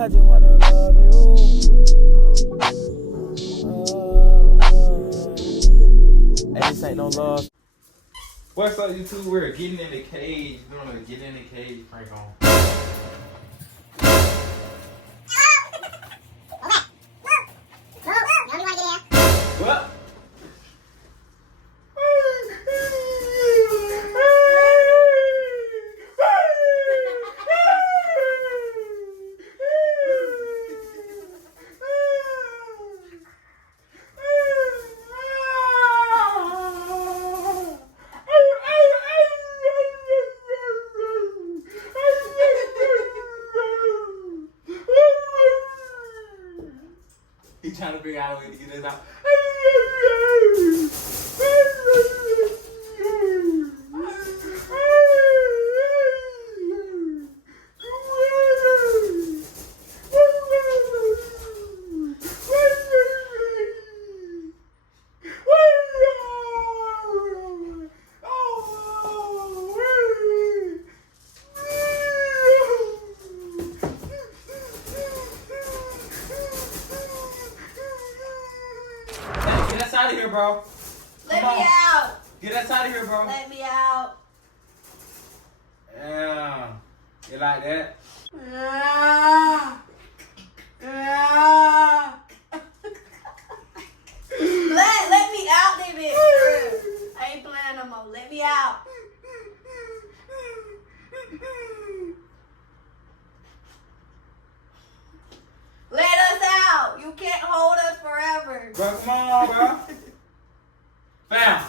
I just wanna love you. Hey, this ain't no love. What's up, YouTube? We're getting in the cage. We're gonna get in the cage, Frank on. What? He's trying to figure out a way to get this out. Get us out of here, bro. Let me out. Get us out of here, bro. Let me out. Yeah. You like that? Let me out, David. I ain't playing no more. Let me out. Let us out. You can't hold us forever. Bro, come on, bro. Fam.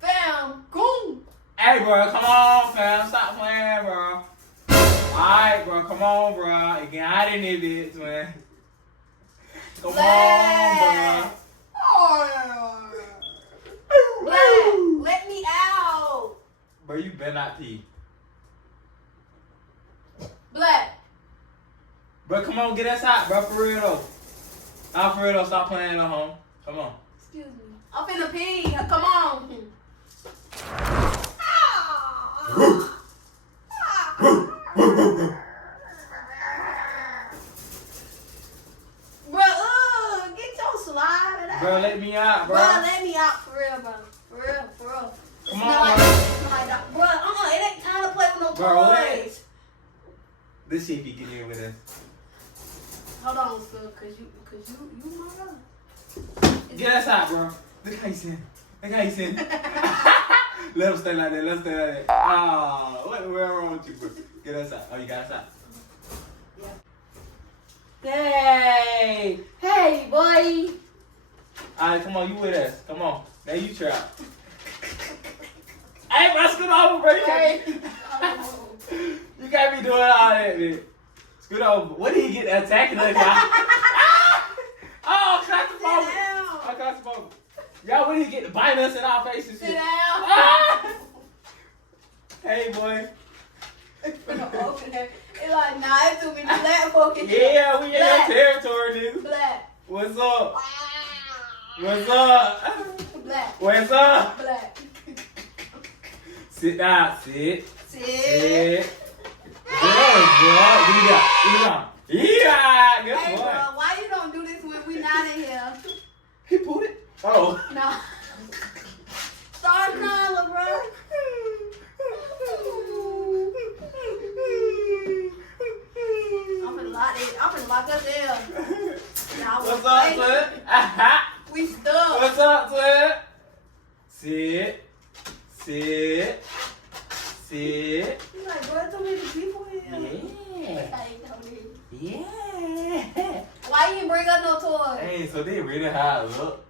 Fam, goon. Hey, bro, come on, fam. Stop playing, bro. Alright, bro, come on, bro. You get out in this bitch, man. Come on, bro. Let me out. Bro, you better not pee. Black. Bro, come on, get us out, bro, for real, though. Nah, for real, though, stop playing at home. Come on. Excuse me. I'm finna pee. Come on. Bro, get your slide out. Bro, let me out, bro. Bro, let me out for real, bro. For real, for real. Come Smell on, like, bro. smell like that. Bro, it ain't time to play with no Bro, what? toys. Let's see if he can hear with us. Hold on, son, cause you my love. Get us out, bro. Look how he's saying. Look how he's saying. Let him stay like that. Let him stay like that. Ah, what the world wrong with you, bro? Get us out. Oh, you got us out. Hey, hey, boy. Alright, come on, you with us. Come on. Now you try. Hey, bro, scoot over, bro. You can't be doing all that, man. Scoot over. What did he get attacking us, y'all? Oh, crack the phone. Oh, crack the phone. Y'all, what did he get biting us in our faces? Sit down. Ah! Hey, boy. It's like, nah, it's too many black folk in here. Yeah, we in your Black. territory, nigga. Black. What's up? What's up? Black. What's up? Black. Sit down. Sit. Sit. Sit. Good boy. Give me that. Yeah. Good Hey, boy. bro, why you don't do this when we not in here? He pulled it. Oh. No. Start crying, LeBron. I'm finna lock us in. Nah, What's up, twin? We stuck. What's up, twin? Sit. Sit. Sit. He's like, bro, too many people here. Yeah. Yeah. Why you didn't bring up no toys? Hey, so they really how it look.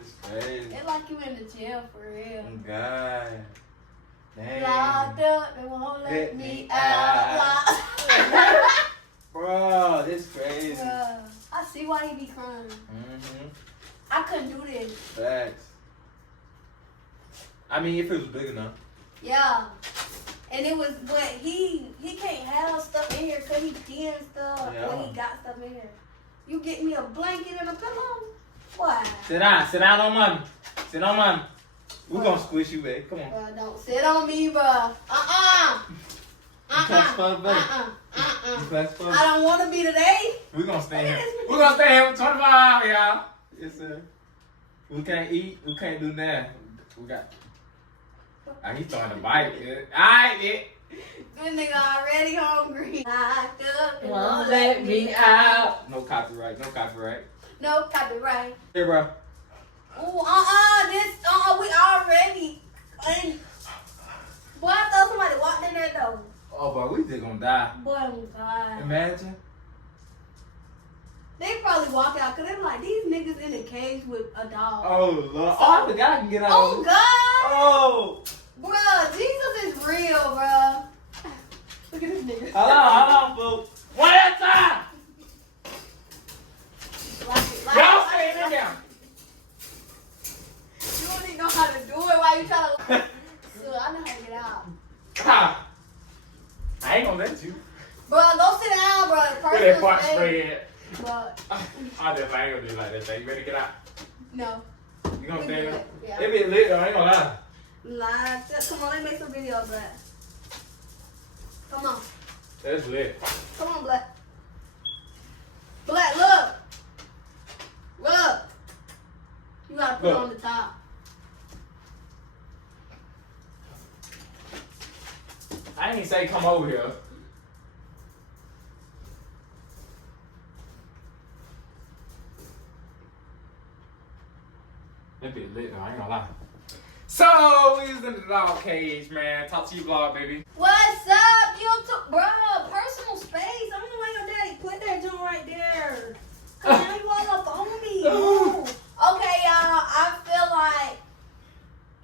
It's crazy. It's like you in the jail for real. Oh, God. Damn. Locked up, they won't let me out. Bro, this crazy. Bruh, I see why he be crying. Mm-hmm. I couldn't do this. Facts. I mean, if it was big enough. Yeah. And it was, but he can't have stuff in here because he peeing stuff Yeah. when he got stuff in here. You get me a blanket and a pillow? Why? Sit down on mommy. Sit on mommy. We're gonna squish you, babe. Come on. Bruh, don't sit on me, bruh. You can't spell it better. You claustrophobic? I don't want to be today. We're gonna stay here. We're gonna stay here for 25 hours, y'all. Yes, sir. We can't eat. We can't do nothing. We got. He's throwing a bite. Alright, it. This nigga already hungry. Locked up and Won't let me out. No copyright. No copyright. No copyright. Here, bro. Oh, we already. Boy, I thought somebody walked in there though. Oh, boy, we just gonna die. Boy, oh God. Imagine. They probably walk out because they're like, these niggas in the cage with a dog. Oh, Lord. Oh, I forgot I can get out Oh, of God. Oh. Bruh, Jesus is real, bruh. Look at this nigga. Hold on, folks. One at a time. Y'all stay in there. You don't even know how to do it while you trying to. So I know how to get out. Ha. I ain't gonna let you. Bruh, go sit down, bruh. Where that part spread? But I just ain't gonna do like that. You ready to get out? no. You gonna stay in there? Yeah. It be lit though, I ain't gonna lie. Lie. Come on, let me make some videos, Black. Come on. That's lit. Come on, Black. Black, look. Look. You gotta put it on the top. I ain't say come over here. That be lit though, I ain't gonna lie. So, we was in the dog cage, man. Talk to you vlog, baby. What's up? You took, bro, personal space. I don't know why your daddy put that joint right there. Cause now you all up on me. Ooh. Okay, y'all. I feel like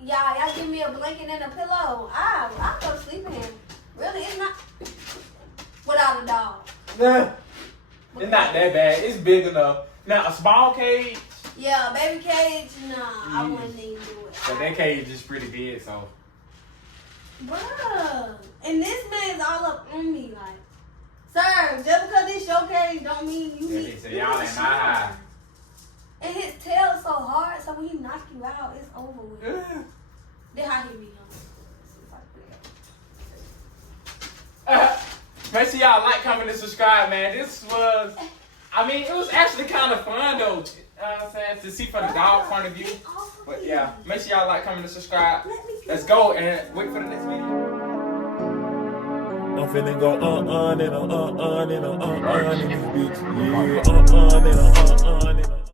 y'all give me a blanket and a pillow. I'll go to sleep in here. Really, it's not without a dog. Nah. It's not that bad. It's big enough. Now, a small cage, Yeah, baby cage. Nah, I wouldn't even do it. but that cage is pretty big, so. Bruh, and this man's all up on me, like, sir, just because this your cage don't mean you Yeah, need. they say you y'all need ain't to my shine. high. And his tail is so hard, so when he knock you out, it's over with. Then how he be on? See if I can put it up. Make sure y'all like, comment, and subscribe, man. This was, I mean, it was actually kind of fun, though. I'm saying, to see from the dog point of view. But yeah, make sure y'all like, comment, and subscribe. Let's go and wait for the next video. I'm finna go and in this bitch. Yeah, and